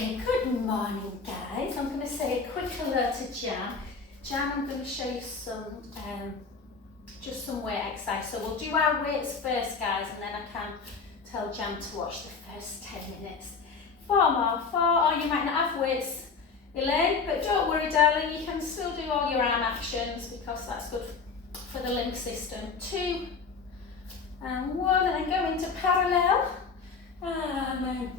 Okay, good morning guys. I'm going to say a quick hello to Jan. Jan, I'm going to show you some, just some weight exercise. So we'll do our weights first guys, and then I can tell Jan to watch the first 10 minutes. 4 more, 4, or you might not have weights, Elaine, but don't worry darling, you can still do all your arm actions because that's good for the limb system. 2 and 1, and then go into parallel. And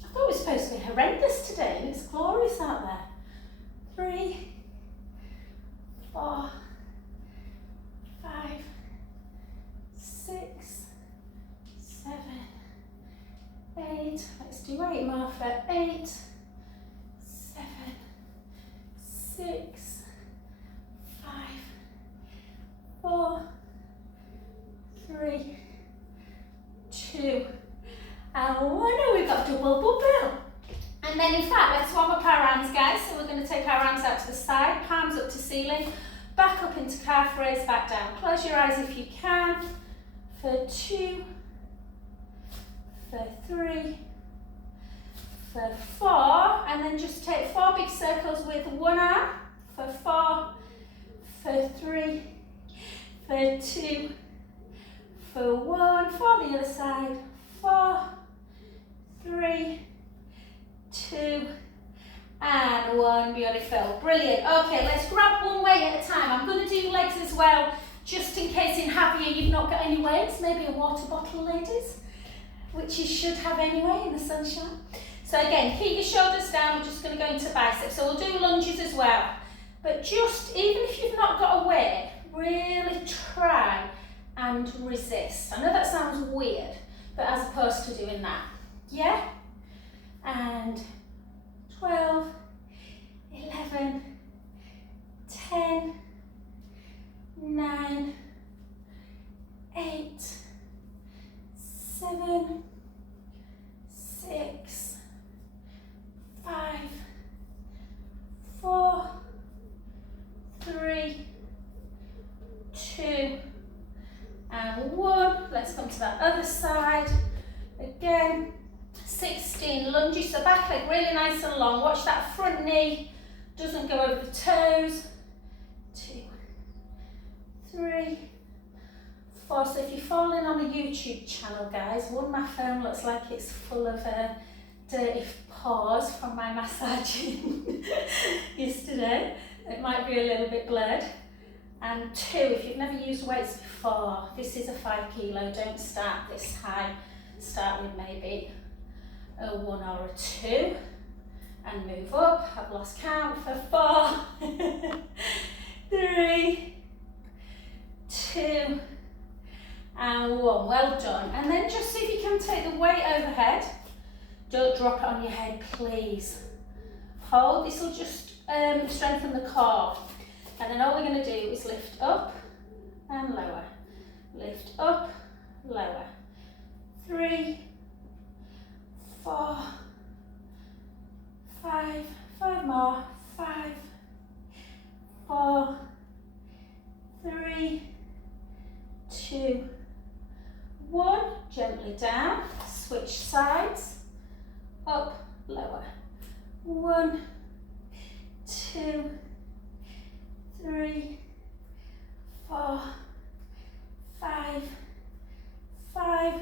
I thought it was supposed to be horrendous today, and it's glorious out there. 3, 4, 5, 6, 7, 8. Let's do 8 more for 8, 7, 6, 5, 4, 3, 2, and 1. Oh, we've got double bubble. And then in fact, let's warm up our arms, guys. So we're going to take our arms out to the side, palms up to ceiling, back up into calf raise, back down. Close your eyes if you can. For 2, for 3, for 4, and then just take 4 big circles with one arm. For 4, for 3, for 2, for 1, for the other side. 4, 3, 2, and 1. Beautiful, brilliant. Okay, let's grab one weight at a time. I'm going to do legs as well, just in case in heavier you've not got any weights. Maybe a water bottle, ladies, which you should have anyway in the sunshine. So again, keep your shoulders down. We're just going to go into biceps. So we'll do lunges as well. But just, even if you've not got a weight, really try and resist. I know that sounds weird, but as opposed to doing that. Yeah? And 12, 11, 10, 9, 8, 7, 6, 5, 4, 3, 2, and 1. Let's come to that other side. Again, 16 lunges, so back leg really nice and long. Watch that front knee doesn't go over the toes. 2, 3, 4. So if you're following on a YouTube channel, guys, my phone looks like it's full of dirty paws from my massaging yesterday. It might be a little bit blurred. And 2, if you've never used weights before, this is a 5 kilo. Don't start this high. Start with maybe a 1 or a 2 and move up. I've lost count. For 4, 3, 2, and 1. Well done. And then just see if you can take the weight overhead. Don't drop it on your head, please. Hold. This will just strengthen the core. And then all we're going to do is lift up and lower. Lift up, lower. 3, 4, 5, 5 more. 5, 4, 3, 2, 1. Gently down. Switch sides. Up, lower. 1, 2, 3, 4, 5, 5,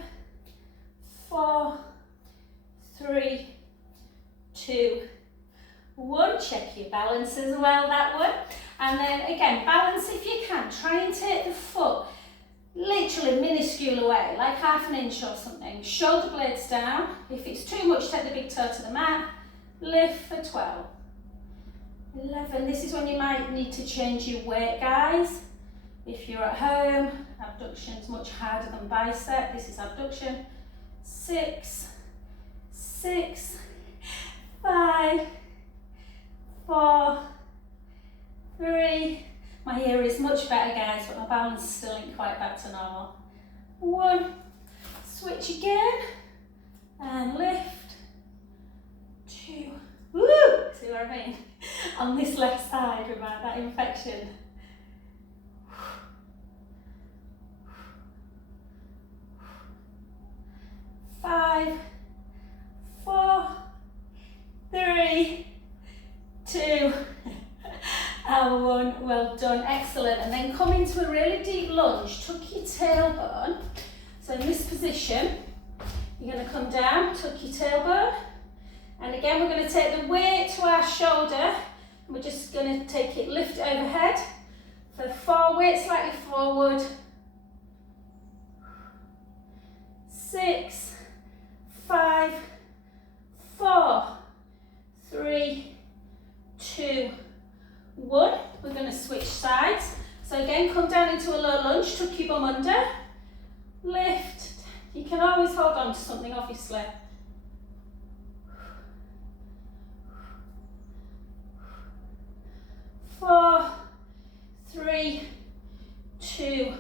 4, 3, 2, 1. Check your balance as well, that one. And then again, balance if you can. Try and take the foot literally minuscule away, like half an inch or something. Shoulder blades down. If it's too much, take the big toe to the mat. Lift for 12. 11. This is when you might need to change your weight, guys. If you're at home, abduction is much harder than bicep. This is abduction. 6, 6, 5, 4, 3. My ear is much better, guys, but my balance still ain't quite back to normal. 1. Switch again and lift. 2. Woo! See what I mean? On this left side without that infection. 5, 4, 3, come into a really deep lunge, tuck your tailbone. So in this position, you're going to come down, tuck your tailbone. And again, we're going to take the weight to our shoulder. And we're just going to take it, lift overhead. For 4, weight slightly forward. 6, 5, 4, 3, 2, 1. We're going to switch sides. So again, come down into a low lunge, tuck your bum under, lift. You can always hold on to something, obviously. 4, 3, 2,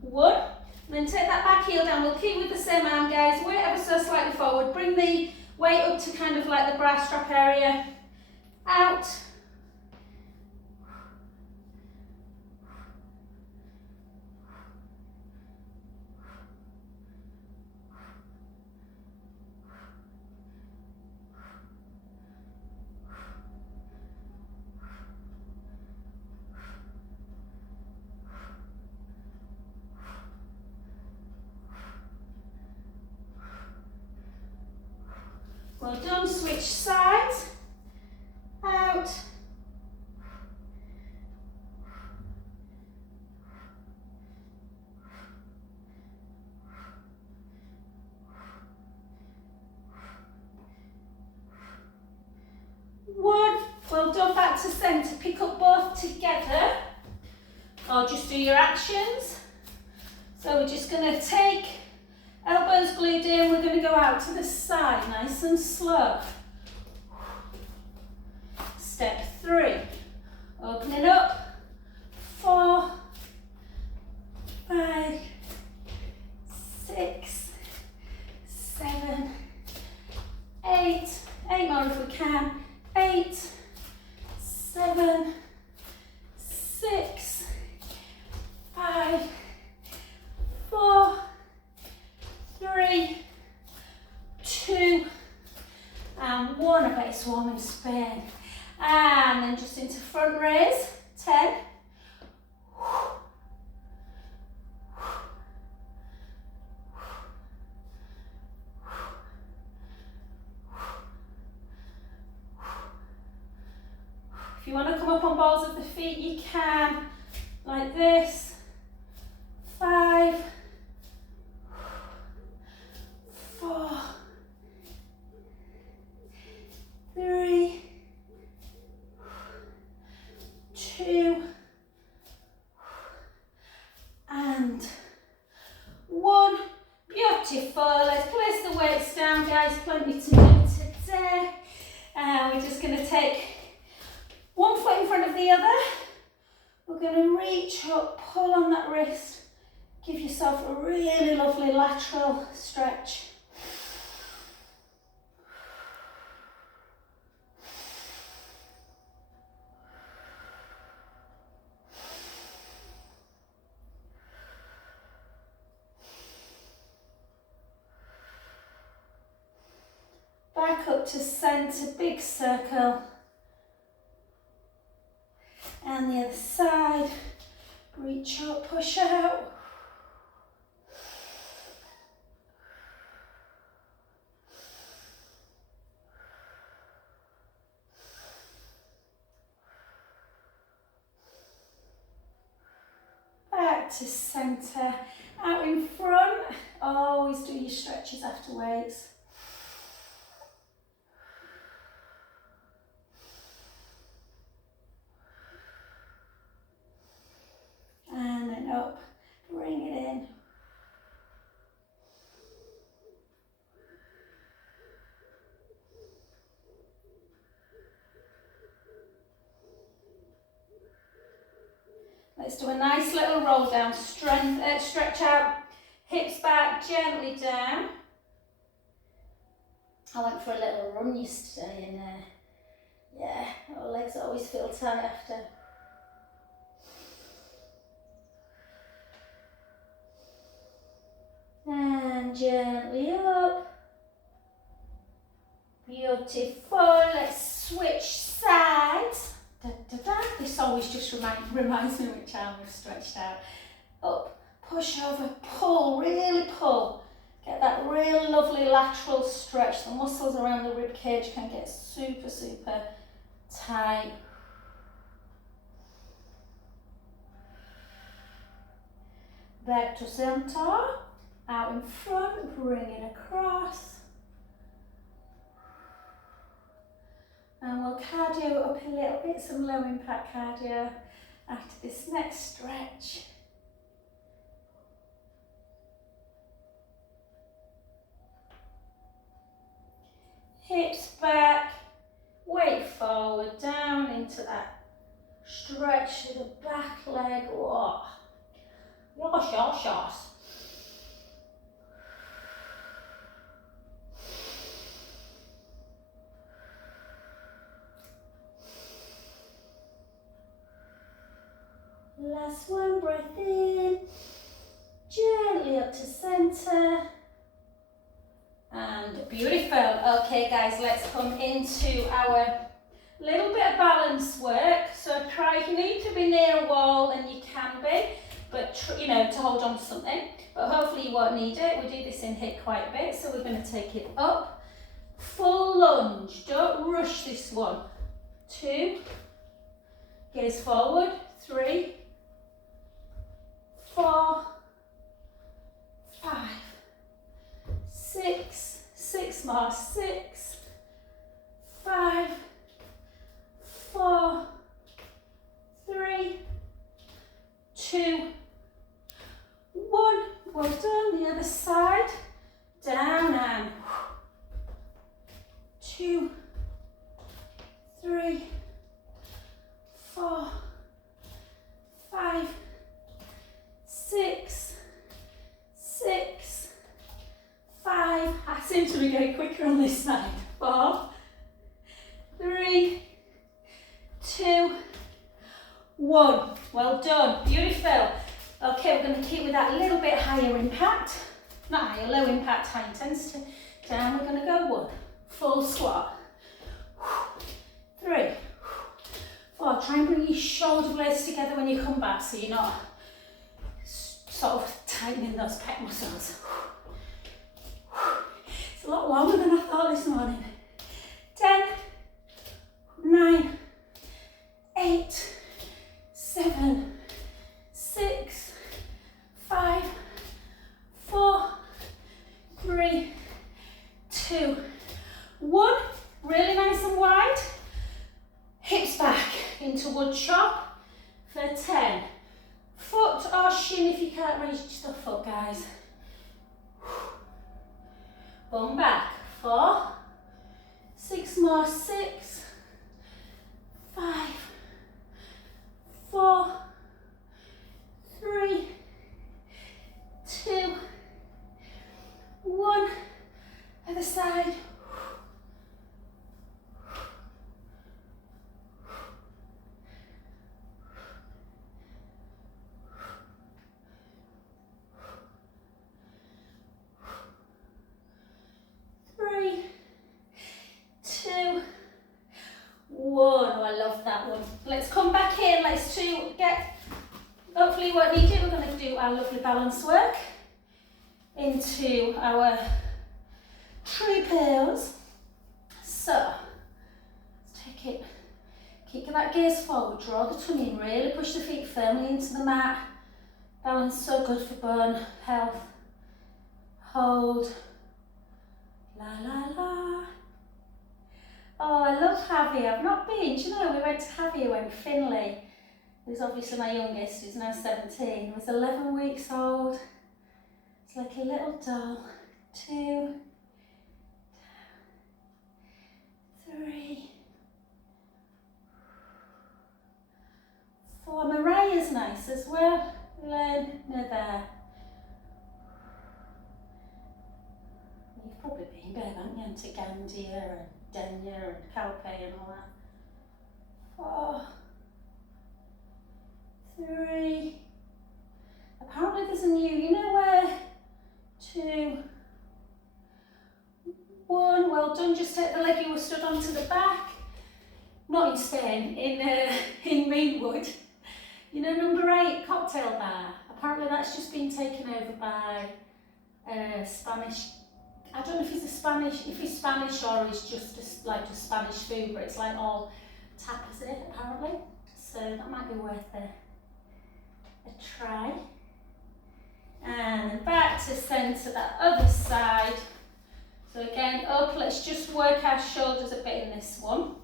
1. And then take that back heel down. We'll keep with the same arm, guys. Weight ever so slightly forward. Bring the weight up to kind of like the bra strap area. Out. Well done, switch sides, out, one, well done, back to centre, pick up both together, or just do your actions. So we're just going to take elbows glued in, we're going to go out to the side, nice and slow. Step 3, opening up, 4, 5, 6, 7, 8, 8 more if we can, 8, 7, 6, 5, 4, 3, 2, and 1, a base warming spin. And then just into front raise, 10. If you want to come up on balls of the feet, you can, like this. 5, 4, 3, 2, and 1. Beautiful. Let's place the weights down, guys. Plenty to do today. And we're just going to take one foot in front of the other. We're going to reach up, pull on that wrist. Give yourself a really lovely lateral stretch. Back up to centre, big circle. And the other side. Reach up, push out. Back to centre, out in front. Always do your stretches after weights. And then up, bring it in. Let's do a nice little roll down, stretch out, hips back, gently down. I went for a little run yesterday and yeah, our legs always feel tight after. And gently up. Beautiful. Let's switch sides. Da, da, da, This always just reminds me which arm we've stretched out. Up, push over, pull, really pull. Get that really lovely lateral stretch. The muscles around the rib cage can get super, super tight. Back to center, out in front, bring it across. And we'll cardio up a little bit, some low impact cardio after this next stretch. Hips back, weight forward, down into that stretch of the back leg. Whoa. Yosh, yosh, yosh. Last one, breath in, gently up to center. And beautiful. Okay guys, let's come into our little bit of balance work. So try, if you need to be near a wall, then you can be, but you know, to hold on to something, but hopefully you won't need it. We do this in HIIT quite a bit, so we're going to take it up. Full lunge, don't rush this one. 2, gaze forward, 3, 4, 5, 6 more, 6, 5, 4, 3, 2, 1. Well done. The other side. Down and 2, 3, 4, 5, 6, 5. I seem to be getting quicker on this side. 4, 3, 2, 1. Well done. Beautiful. Okay, we're going to keep with that little bit higher impact. Not higher, low impact, high intensity. Down, we're going to go 1. Full squat. 3, 4. Try and bring your shoulder blades together when you come back so you're not sort of tightening those pec muscles. It's a lot longer than I thought this morning. 10, 9, 8, 7, 6, 5, 4, 3, 2, 1. Really nice and wide. Hips back into wood chop for 10. Foot or shin if you can't reach the foot, guys. Bum back. 4, 6 more, 6, 5, 4, 3, 2, 1. Other side. Hopefully you won't need it. We're going to do our lovely balance work into our tree pose. So, let's take it, keep that gaze forward, draw the tummy in, really push the feet firmly into the mat. Balance so good for bone health. Hold. La la la. Oh, I love Javi. I've not been. Do you know, we went to Javi when Finley, who's obviously my youngest, who's now 17, was 11 weeks old. It's like a little doll. 2, 3, 4. Mariah's nice as well. Learn there. You've probably been there, haven't you? To Gandia and Denya and Calpe and all that. 4, 3. Apparently there's a new, you know where? 2, 1. Well done. Just take the leg you were stood on to the back. not in Spain, in Meanwood. You know, number 8 cocktail bar. Apparently that's just been taken over by Spanish. I don't know if he's Spanish or he's just like a Spanish food, but it's like all tapas apparently. So that might be worth a try. And back to centre, that other side. So again, up, let's just work our shoulders a bit in this one.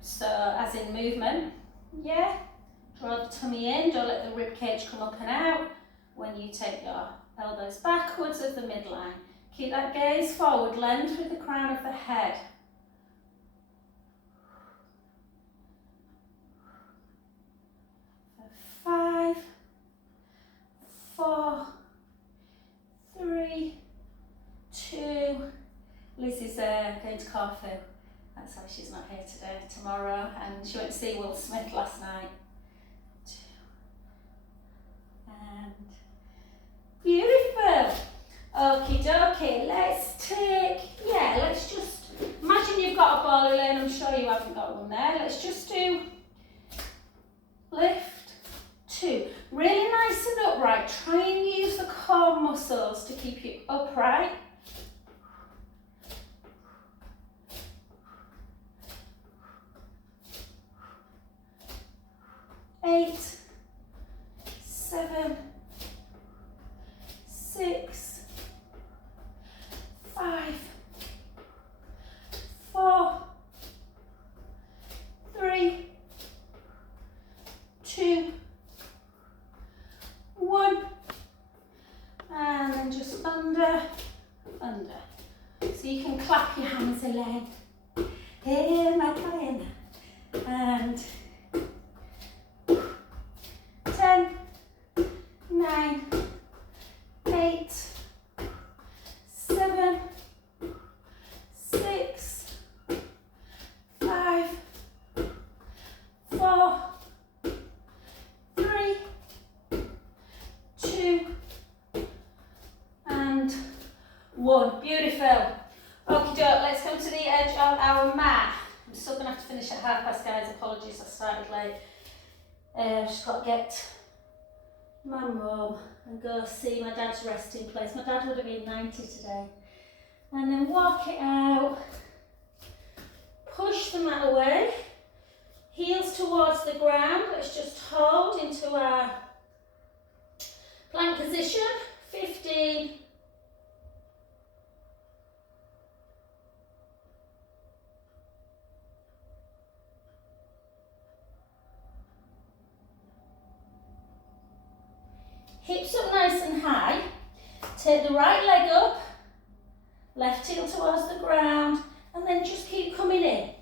So as in movement, yeah. Draw the tummy in, don't let the rib cage come up and out when you take your elbows backwards of the midline. Keep that gaze forward, length with the crown of the head. For 5, 4, 3, 2. Liz is going to Corfu. That's why she's not here today, tomorrow. And she went to see Will Smith last night. 2. And beautiful. Okie dokie, let's just, imagine you've got a ball, Elaine, I'm sure you haven't got one there. Let's just do lift, 2. Really nice and upright. Try and use the core muscles to keep you upright. 8, 7, 6, 5, 4, 3, 2, 1, and then just under. So you can clap your hands, Elaine. Here, my client. And 10, 9, 8, 7, 6, 5, 4, 3, 2, and 1. Beautiful. Okie doke, let's come to the edge of our mat. I'm still going to have to finish at 1:30, guys. Apologies, I started late. Just got to get my mum and go see my dad's resting place. My dad would have been 90 today. And then walk it out. Push the mat away. Heels towards the ground. Let's just hold into our plank position. 15. Hips up nice and high. Take the right leg up, left heel towards the ground, and then just keep coming in.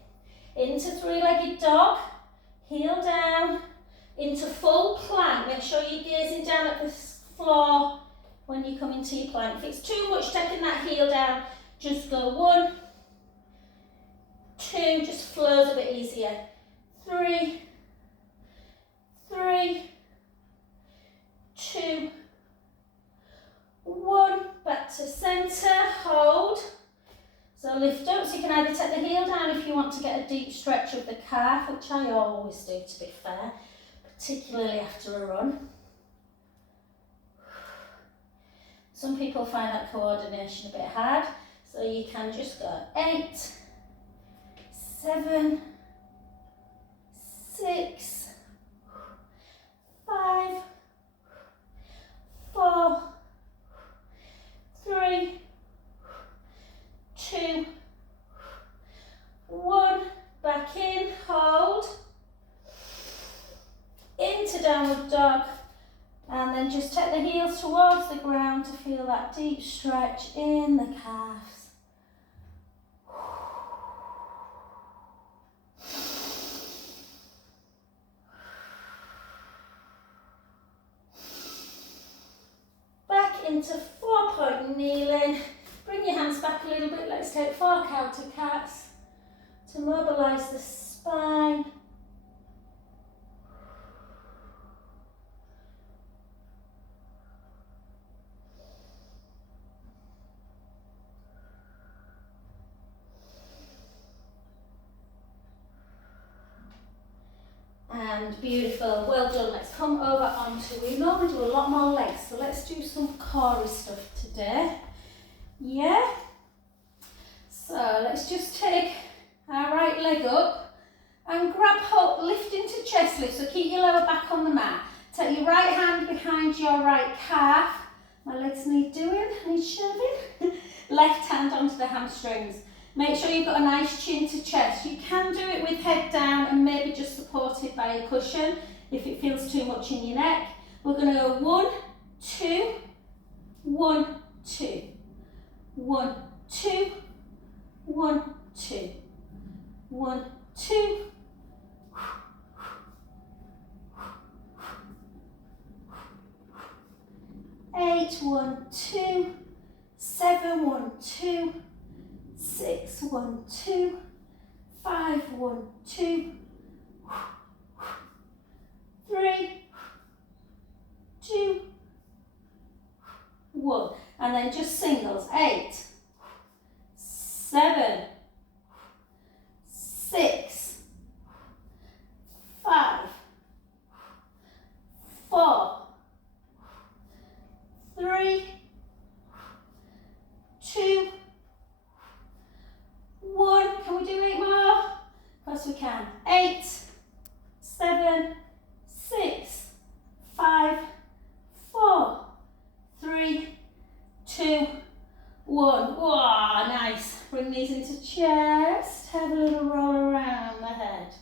Into 3-legged dog, heel down, into full plank. Make sure you're gazing down at the floor when you come into your plank. If it's too much taking that heel down, just go 1, 2, just flows a bit easier. 3, 2, 1, back to centre, hold. So lift up, so you can either take the heel down if you want to get a deep stretch of the calf, which I always do to be fair, particularly after a run. Some people find that coordination a bit hard, so you can just go 8, 7, 6, 5, 4, 3, 2, 1, back in, hold, into downward dog, and then just take the heels towards the ground to feel that deep stretch in the calves. Back into 4-point kneeling. Bring your hands back a little bit. Let's take 4 counter cats to mobilise the spine. And beautiful, well done. Let's come over onto, we normally do a lot more legs, so let's do some core stuff today. Yeah? So let's just take our right leg up and grab hold, lift into chest lift, so keep your lower back on the mat. Take your right hand behind your right calf. My legs need doing, need shoving. Left hand onto the hamstrings. Make sure you've got a nice chin to chest. You can do it with head down and maybe just supported by a cushion if it feels too much in your neck. We're going to go 1, 2, 1, 2, 1, 2, 1, 2, 1, 2. 8, 1, 2, 7, 1, 2, 6, 1, 2, 5, 1, 2, 3, 2, 1. And then just singles. 8, 7, 6, 5, 4, 3, 2, 1. Can we do 8 more? Of course we can. 8, 7, 6, 5, 4, 3, 2, 1. Whoa, nice. Bring these into chest. Have a little roll around the head.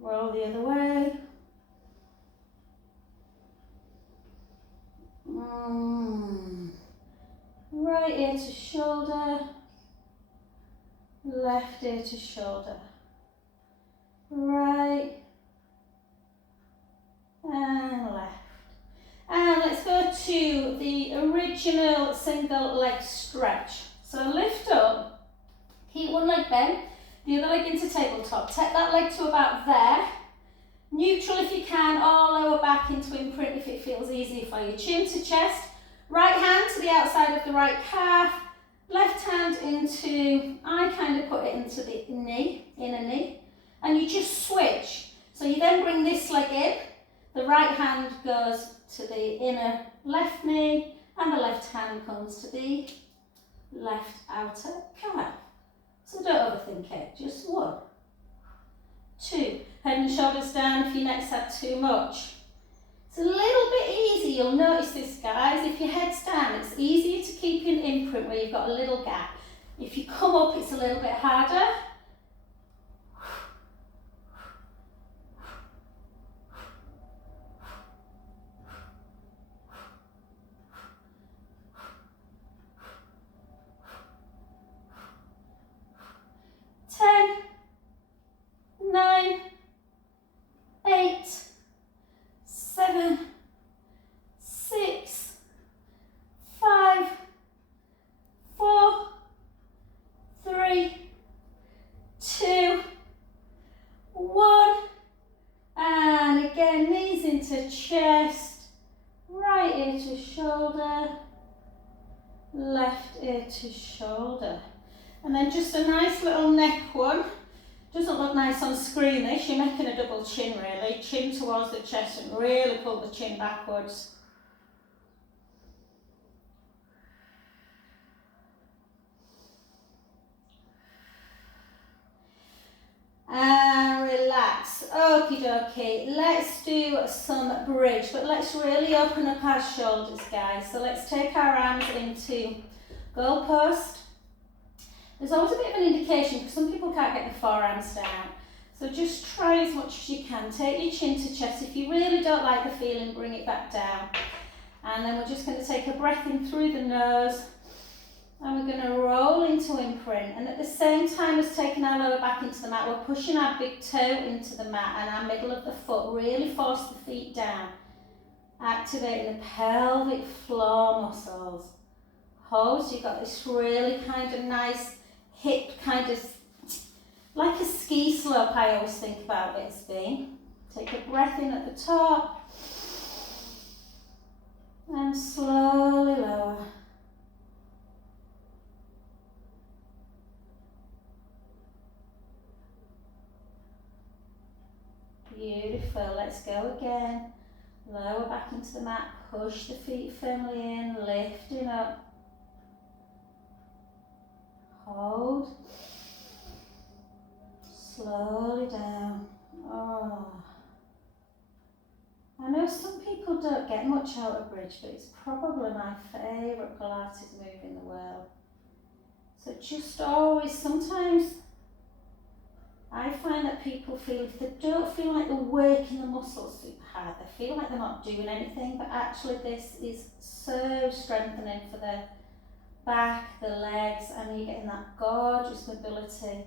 Roll the other way. Right ear to shoulder, left ear to shoulder, right and left. And let's go to the original single leg stretch. So lift up, keep one leg bent, the other leg into tabletop. Take that leg to about there. Neutral if you can, or lower back into imprint if it feels easy for you. Chin to chest, right hand to the outside of the right calf, left hand into, I kind of put it into the knee, inner knee, and you just switch. So you then bring this leg in, the right hand goes to the inner left knee, and the left hand comes to the left outer calf. So don't overthink it, just 1, 2. Head and shoulders down if your neck's had too much. It's a little bit easy, you'll notice this guys, if your head's down it's easier to keep an imprint where you've got a little gap. If you come up it's a little bit harder. Chest, right ear to shoulder, left ear to shoulder. And then just a nice little neck one. Doesn't look nice on screen this, you're making a double chin really. Chin towards the chest and really pull the chin backwards. And relax. Okie dokie. Let's do some bridge, but let's really open up our shoulders, guys. So let's take our arms into goalpost. There's always a bit of an indication because some people can't get the forearms down. So just try as much as you can. Take your chin to chest. If you really don't like the feeling, bring it back down. And then we're just going to take a breath in through the nose. And we're going to roll into imprint, and at the same time as taking our lower back into the mat, we're pushing our big toe into the mat and our middle of the foot. Really force the feet down, activating the pelvic floor muscles. Hold, so you've got this really kind of nice hip, kind of like a ski slope I always think about it as being. Take a breath in at the top and slowly lower. Beautiful. Let's go again. Lower back into the mat. Push the feet firmly in. Lifting up. Hold. Slowly down. Oh. I know some people don't get much out of bridge, but it's probably my favourite Pilates move in the world. So just always, sometimes I find that people feel, if they don't feel like they're working the muscles super hard, they feel like they're not doing anything, but actually this is so strengthening for the back, the legs, and you're getting that gorgeous mobility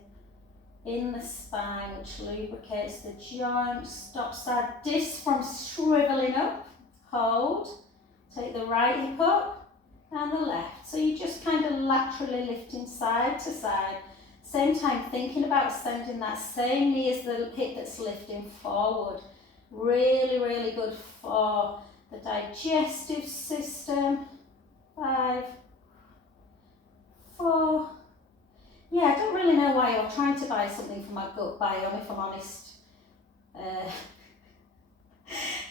in the spine, which lubricates the joints, stops that disc from shriveling up. Hold. Take the right hip up and the left. So you're just kind of laterally lifting side to side. Same time thinking about sending that same knee as the hip that's lifting forward. Really, really good for the digestive system. 5, 4. Yeah, I don't really know why you're trying to buy something for my gut biome, if I'm honest.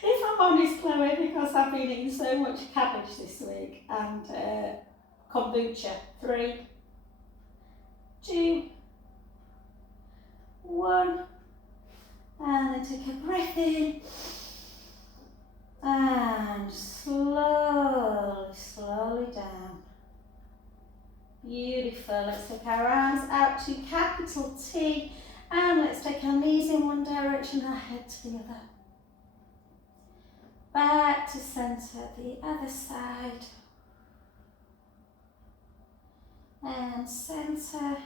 If I'm honest, Chloe, because I've been eating so much cabbage this week and kombucha. 3, 2, 1. And then take a breath in. And slowly, slowly down. Beautiful. Let's take our arms out to capital T, and let's take our knees in one direction, our head to the other. Back to centre, the other side. And centre,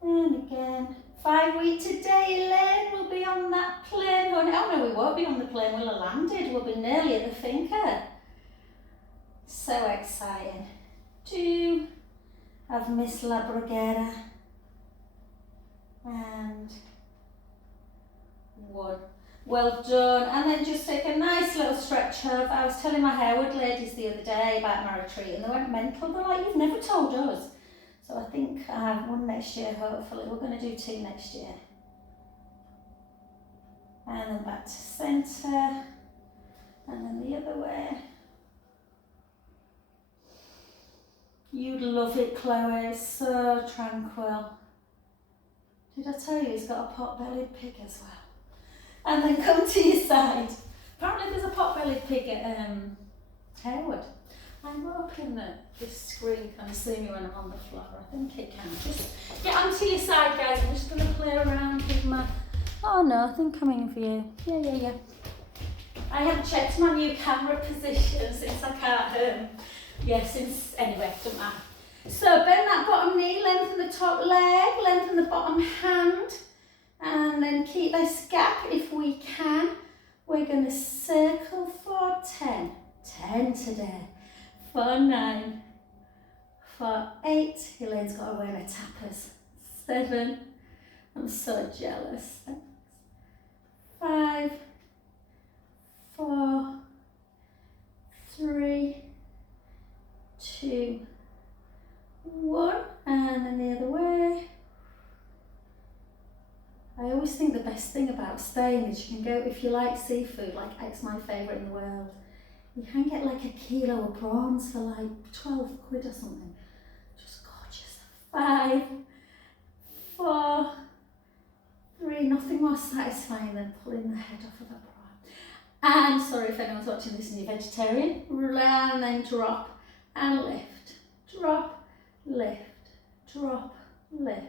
and again. 5 weeks today, Elaine will be on that plane. Oh no, we won't be on the plane, we'll have landed. We'll be nearly at the finca. So exciting. 2. Of Miss La Bruguera, and 1. Well done. And then just take a nice little stretch of, I was telling my Harewood ladies the other day about my retreat, and they went mental. They're like, you've never told us. So I think I have 1 next year, hopefully. We're going to do 2 next year. And then back to centre, and then the other way. You'd love it, Chloe. It's so tranquil. Did I tell you he's got a pot-bellied pig as well? And then come to your side. Apparently there's a pot-bellied pig at Harewood. I'm hoping that this screen can see me when I'm on the floor. I think it can. Just get onto your side, guys. I'm just going to play around with my... Oh no, I think I'm in for you. Yeah. I haven't checked my new camera position since I can't... anyway, doesn't matter. So bend that bottom knee, lengthen the top leg, lengthen the bottom hand, and then keep this gap if we can. We're going to circle for 10. 10 today. For 9. For 8. Elaine's got to wear her tappers. 7. I'm so jealous. 5. 4. 3. 2, 1, and then the other way. I always think the best thing about Spain is you can go, if you like seafood, like it's my favourite in the world, you can get like a kilo of prawns for like 12 quid or something. Just gorgeous. 5, 4, 3, nothing more satisfying than pulling the head off of a prawn. And sorry if anyone's watching this and you're vegetarian, and then drop. And lift, drop, lift, drop, lift.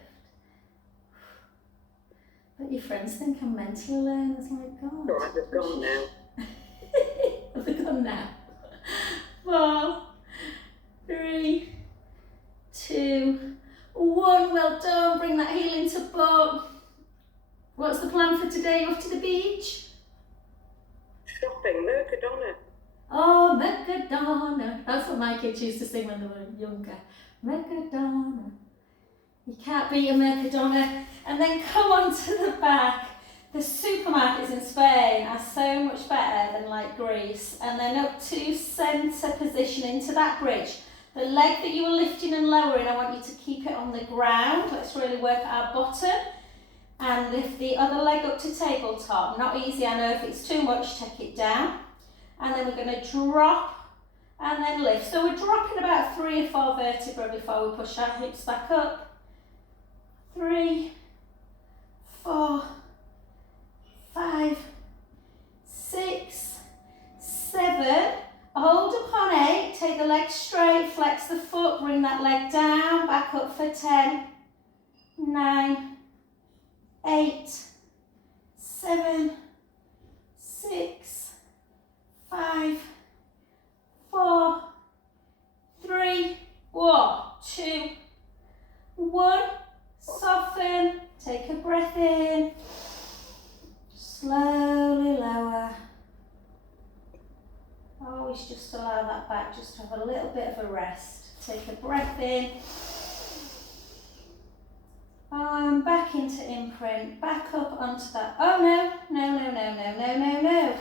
But your friends think I'm mental, Elaine. It's like, God. Alright, they've gone now. Have they gone now? 4, 3, 2, 1. Well done. Bring that heel into boat. What's the plan for today? You off to the beach? Shopping, Mercadona. Oh, Mercadona. That's what my kids used to sing when they were younger. Mercadona. You can't beat a Mercadona. And then come on to the back. The supermarkets in Spain are so much better than like Greece. And then up to centre position into that bridge. The leg that you were lifting and lowering, I want you to keep it on the ground. Let's really work at our bottom. and lift the other leg up to tabletop. Not easy, I know. If it's too much, take it down. And then we're going to drop and then lift. So we're dropping about 3 or 4 vertebrae before we push our hips back up. 3, 4, 5, 6, 7. Hold upon 8. Take the leg straight, flex the foot, bring that leg down, back up for 10, 9, 8, 7, 6, 5, 4, 3, 2, 1. Soften, take a breath in, slowly lower. Always just allow that back just to have a little bit of a rest. Take a breath in. Back into imprint, back up onto that. Oh no.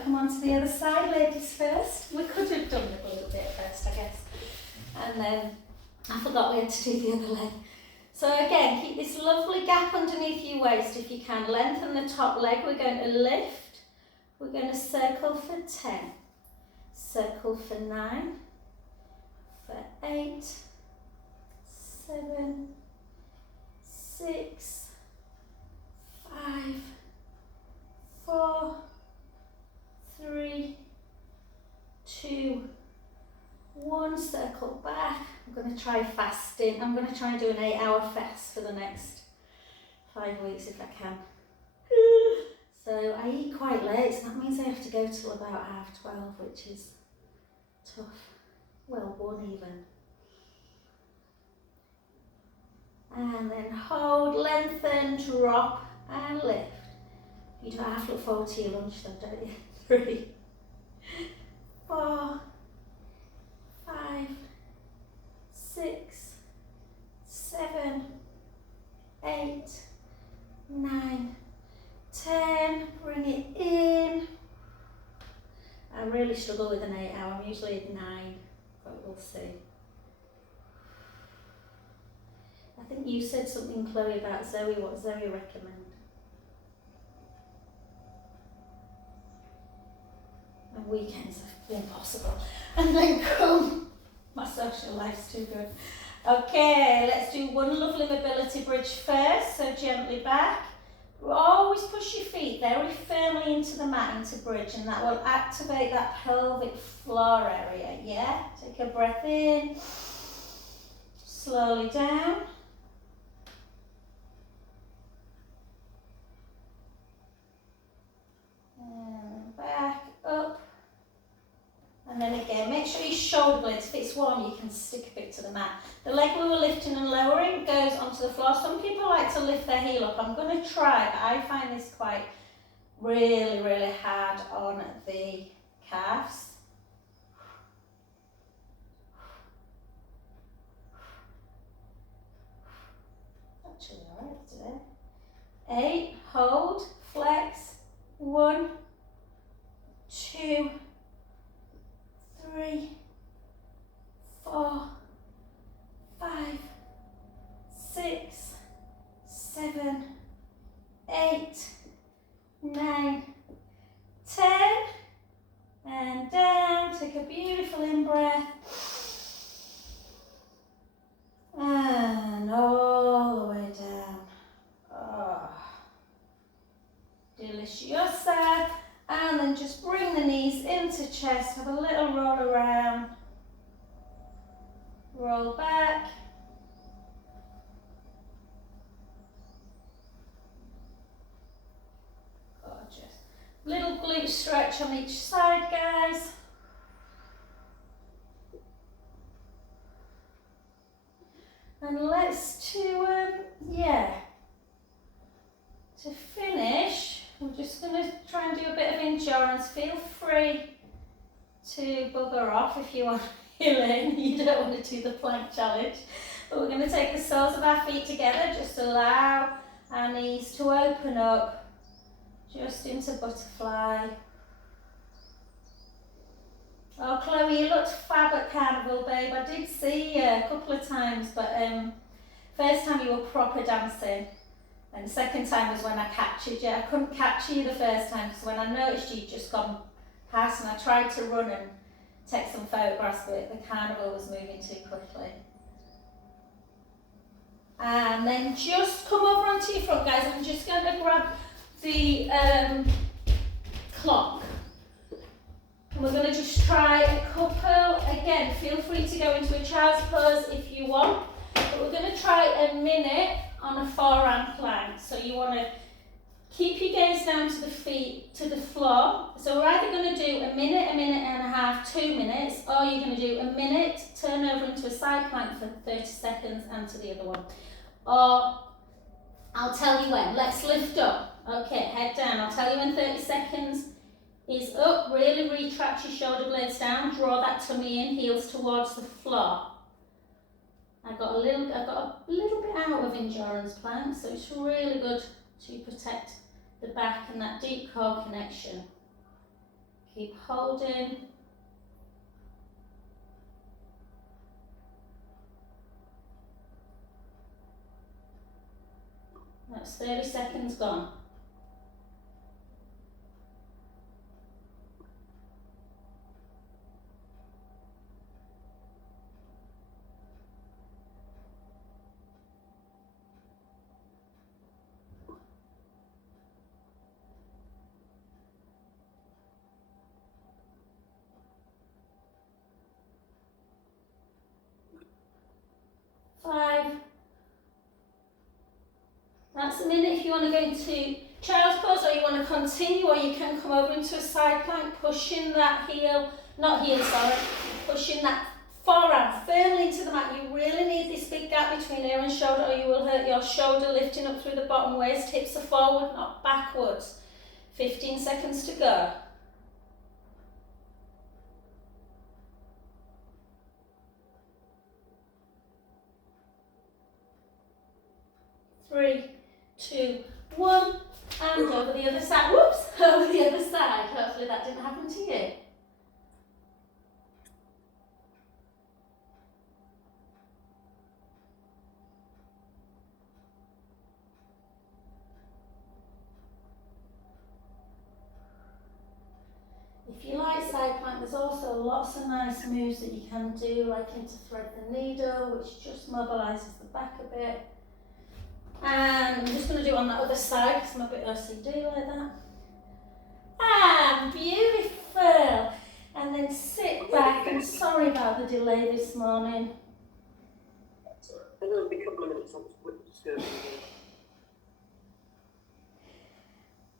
Come on to the other side, ladies first. We could have done the other bit first, I guess. And then I forgot we had to do the other leg. So again, keep this lovely gap underneath your waist if you can. Lengthen the top leg. We're going to lift. We're going to circle for 10. Circle for 9. For 8. 7. 6. 5. 4. 3. 2. 1. Circle back. I'm going to try fasting. I'm going to try and do an 8-hour fast for the next 5 weeks if I can. So I eat quite late, so that means I have to go till about 12:30, which is tough. Well, 1 even. And then hold, lengthen, drop and lift. You do have to look forward to your lunch though, don't you? 3, 4, 5, 6, 7, 8, 9, 10. Bring it in. I really struggle with an 8-hour. I'm usually at 9, but we'll see. I think you said something, Chloe, about Zoe. What Zoe recommend? And weekends have been possible. And then come. My social life's too good. Okay, let's do one lovely mobility bridge first. So gently back. Always push your feet very firmly into the mat, into bridge, and that will activate that pelvic floor area, yeah? Take a breath in. Slowly down. And back, up. And then again, make sure your shoulder blades, if it's warm, you can stick a bit to the mat. The leg we were lifting and lowering goes onto the floor. Some people like to lift their heel up. I'm going to try, but I find this quite really hard on the calves. Actually, alright today. 8, hold, flex. 1, 2, 3, 4, 5, 6, 7, 8, 9, 10, and down. Take a beautiful in breath, and all the way down. Oh. Deliciosa. And then just bring the knees into chest, have a little roll around, roll back. Gorgeous. Little glute stretch on each side, guys. And let's to finish, we're just going to try and do a bit of endurance. Feel free to bugger off if you want to heal in. You don't want to do the plank challenge. But we're going to take the soles of our feet together. Just allow our knees to open up just into butterfly. Oh, Chloe, you looked fab at Carnival, babe. I did see you a couple of times, but first time you were proper dancing. And the second time was when I captured you. I couldn't capture you the first time because when I noticed you'd just gone past and I tried to run and take some photographs, but the carnival was moving too quickly. And then just come over onto your front, guys. I'm just going to grab the clock. And we're going to just try a couple. Again, feel free to go into a child's pose if you want. But we're going to try a minute on a forearm plank. So you want to keep your gaze down to the feet, to the floor. So we're either going to do a minute and a half, 2 minutes, or you're going to do a minute, turn over into a side plank for 30 seconds and to the other one. Or I'll tell you when. Let's lift up. Okay, head down. I'll tell you when 30 seconds is up. Really retract your shoulder blades down. Draw that tummy in, heels towards the floor. I got a little bit out of endurance plank, so it's really good to protect the back and that deep core connection. Keep holding. That's 30 seconds gone. That's a minute if you want to go into child's pose, or you want to continue, or you can come over into a side plank, pushing that pushing that forearm firmly into the mat. You really need this big gap between ear and shoulder, or you will hurt your shoulder, lifting up through the bottom waist. Hips are forward, not backwards. 15 seconds to go. 3, 2, 1, and over the other side. Whoops, over the other side. Hopefully that didn't happen to you. If you like side plank, there's also lots of nice moves that you can do, like into thread the needle, which just mobilises the back a bit. And I'm just going to do it on that other side because I'm a bit OCD like that. And beautiful. And then sit back. I'm sorry about the delay this morning. I know it'll be a couple of minutes. I'm just going to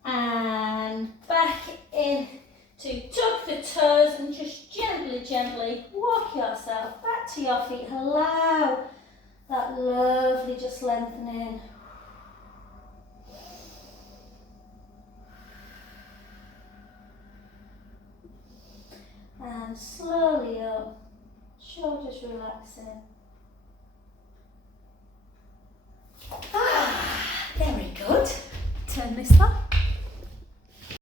And back in to tuck the toes and just gently walk yourself back to your feet. Allow that lovely just lengthening. And slowly up, shoulders relaxing. Very good. Turn this back.